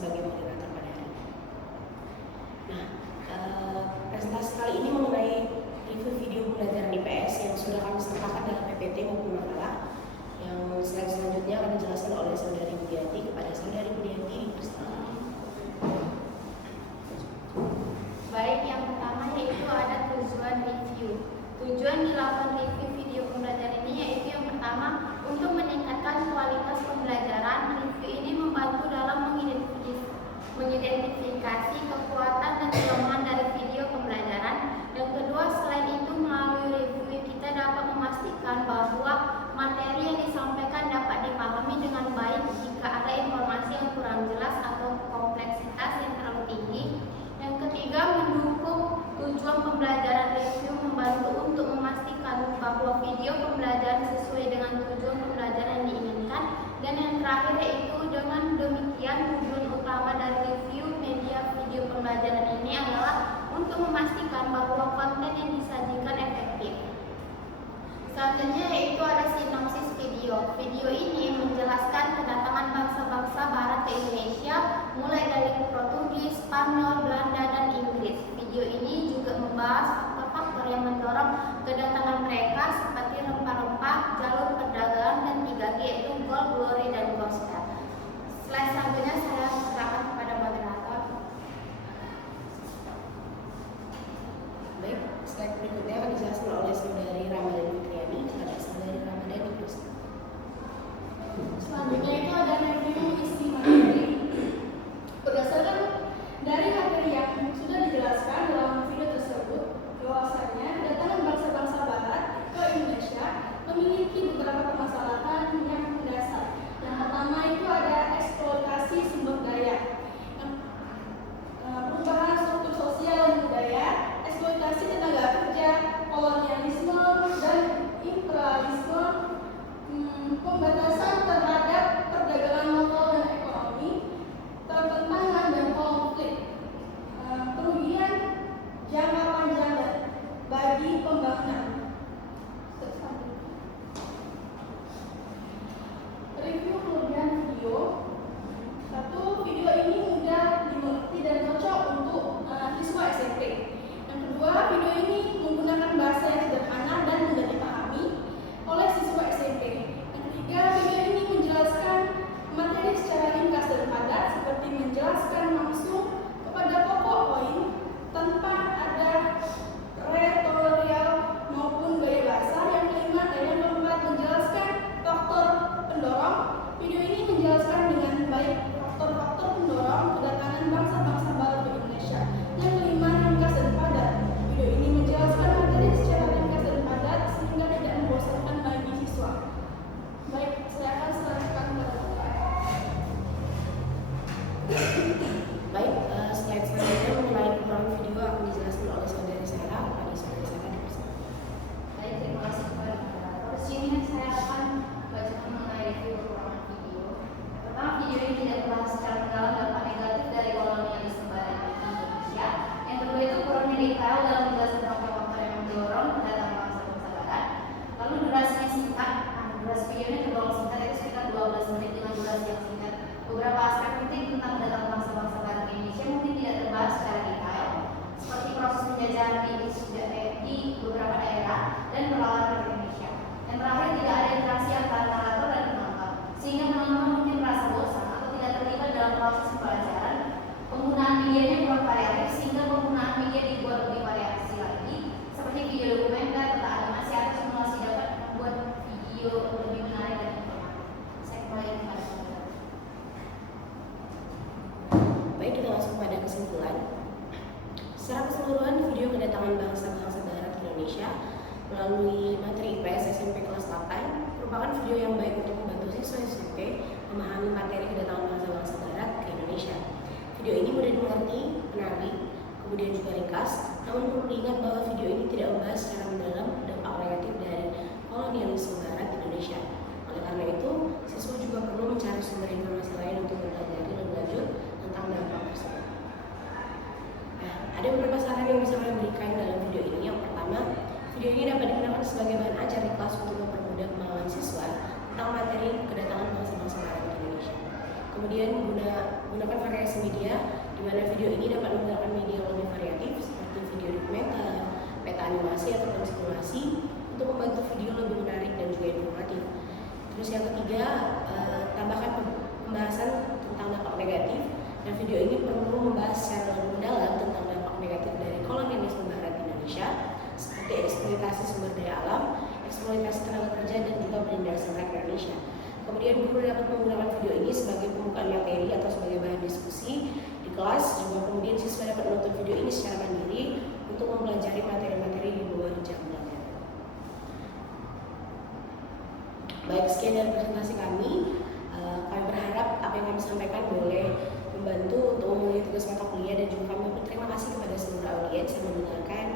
sebagai moderator pada hari ini. Nah, presentasi kali ini mengenai review video pembelajaran IPS yang sudah kami sertakan dalam PPT maupun makalah. Yang slide selanjutnya akan dijelaskan oleh Saudari Budianti kepada Saudari Budianti dipersilakan. Baik, yang pertama yaitu ada tujuan review. Tujuan dilakukan review video pembelajaran ini yaitu yang pertama untuk meningkatkan kualitas pembelajaran. Review ini membantu dalam mengidentifikasi kekuatan dan kelemahan dari video pembelajaran. Yang kedua, selain itu melalui review kita dapat memastikan bahwa materi yang disampaikan dapat dipahami dengan baik jika ada informasi yang kurang jelas atau kompleksitas yang terlalu tinggi. Yang ketiga, mendukung tujuan pembelajaran. Review membantu untuk memastikan bahwa video pembelajaran sesuai dengan tujuan pembelajaran yang diinginkan. Dan yang terakhir yaitu dengan demikian tujuan utama dari review media video pembelajaran ini adalah untuk memastikan bahwa konten yang disajikan efektif. Selanjutnya yaitu ada sinopsis video. Video ini menjelaskan kedatangan bangsa-bangsa Barat ke Indonesia mulai dari Portugis, Spanyol, Belanda, dan Inggris. Video ini juga membahas faktor-faktor yang mendorong kedatangan mereka seperti rempah-rempah, jalur perdagangan, dan 3G yaitu gold, glory, dan gospel. Slide selanjutnya saya serahkan kepada moderator. Baik, slide berikutnya akan dijelaskan oleh Saudari Ramadhani Fitriani kepada Saudari Ramadhani dipersilakan. Selanjutnya itu ada review isi materi. Berdasarkan dari materi yang sudah dijelaskan dalam video tersebut, bahwasanya kedatangan bangsa-bangsa Barat ke Indonesia memiliki beberapa permasalahan yang mendasar. Yang pertama itu ada eksploitasi sumber daya, perubahan struktur sosial dan budaya, eksploitasi tenaga kerja, kolonialisme dan imperialisme, pembatasan terhadap perdagangan lokal dan ekonomi, pertentangan dan konflik, kerugian jangka panjang bagi pembangunan. Review kerugian video. Satu, video ini mudah dimengerti dan cocok untuk siswa SMP. Yang kedua, video ini menggunakan bahasa yang sederhana dan mudah dipahami oleh siswa SMP. Yang ketiga, video ini menjelaskan materi secara ringkas dan padat, seperti menjelaskan langsung kepada pokok poin tanpa ada retorial maupun gaya bahasa. Yang kelima dan yang keempat, menjelaskan faktor pendorong. Video ini menjelaskan dengan baik faktor-faktor pendorong kedatangan bangsa-bangsa Barat ke Indonesia. Yang kelima, ringkas dan padat. Video ini menjelaskan materi secara ringkas dan padat sehingga tidak membosankan bagi siswa. Baik, saya akan serahkan kepada Bapak. Baik, slide selanjutnya mengenai kekurangan video akan dijelaskan oleh Saudari Sarah kepada Saudari Sarah dipersilakan. Baik, terima kasih kepada moderator. Di sini saya akan bacakan mengenai review kekurangan video. Pertama, video ini tidak membahas secara mendalam dampak negatif dari kolonialisme Barat di Indonesia. Yang kedua itu kurangnya detail dalam menjelaskan faktor-faktor yang mendorong kedatangan bangsa-bangsa Barat. Lalu durasinya singkat. Durasi videonya tergolong singkat, yaitu sekitar 12 menit dengan durasi yang singkat. Beberapa aspek penting tentang kedatangan bangsa-bangsa Barat ke Indonesia mungkin tidak terbahas secara detail, seperti proses penjajahan di beberapa daerah dan perlawanan ke Indonesia. Yang terakhir, tidak ada interaksi antara narator dan penonton, sehingga penonton mungkin merasa bosan atau tidak terlibat dalam proses pembelajaran. Penggunaan medianya kurang variatif, sehingga penggunaan media dibuat lebih variasi lagi, seperti video dokumenter atau animasi atau simulasi dapat membuat video lebih menarik dan informatif. Saya kembali kepada moderator. Baik, kita langsung pada kesimpulan. Secara keseluruhan, video kedatangan bangsa-bangsa Barat ke Indonesia melalui materi IPS SMP kelas 8 merupakan video yang baik untuk membantu siswa SMP memahami materi kedatangan bangsa-bangsa Barat ke Indonesia. Video ini mudah dimengerti, menarik, kemudian juga ringkas, namun perlu diingat bahwa video ini tidak membahas secara mendalam dampak negatif dari kolonialisme Barat di Indonesia. Oleh karena itu, siswa juga perlu mencari sumber informasi lain untuk mempelajari lebih lanjut tentang dampak tersebut. Nah, ada beberapa saran yang bisa kalian berikan dalam video ini. Yang pertama, video ini dapat digunakan sebagai bahan ajar di kelas untuk mempermudah pemahaman siswa tentang materi kedatangan bangsa-bangsa Barat ke Indonesia. Kemudian gunakan variasi di mana video ini dapat menggunakan media yang lebih variatif seperti video dokumenter, peta animasi atau simulasi untuk membantu video lebih menarik dan juga informatif. Terus yang ketiga, tambahkan pembahasan tentang dampak negatif, dan video ini perlu membahas secara lebih mendalam tentang dampak negatif dari kolonialisme barat di Indonesia seperti eksploitasi sumber daya alam, eksploitasi tenaga kerja, dan juga penindasan rakyat Indonesia. Kemudian guru dapat menggunakan video ini sebagai pembukaan materi atau sebagai bahan diskusi di kelas. Juga kemudian siswa dapat menonton video ini secara mandiri untuk mempelajari materi-materi di luar jam pelajaran. Baik, sekian dari presentasi kami. Kami berharap apa yang kami sampaikan boleh membantu untuk memenuhi tugas mata kuliah, dan juga kami berterima kasih kepada seluruh audiens yang mendengarkan.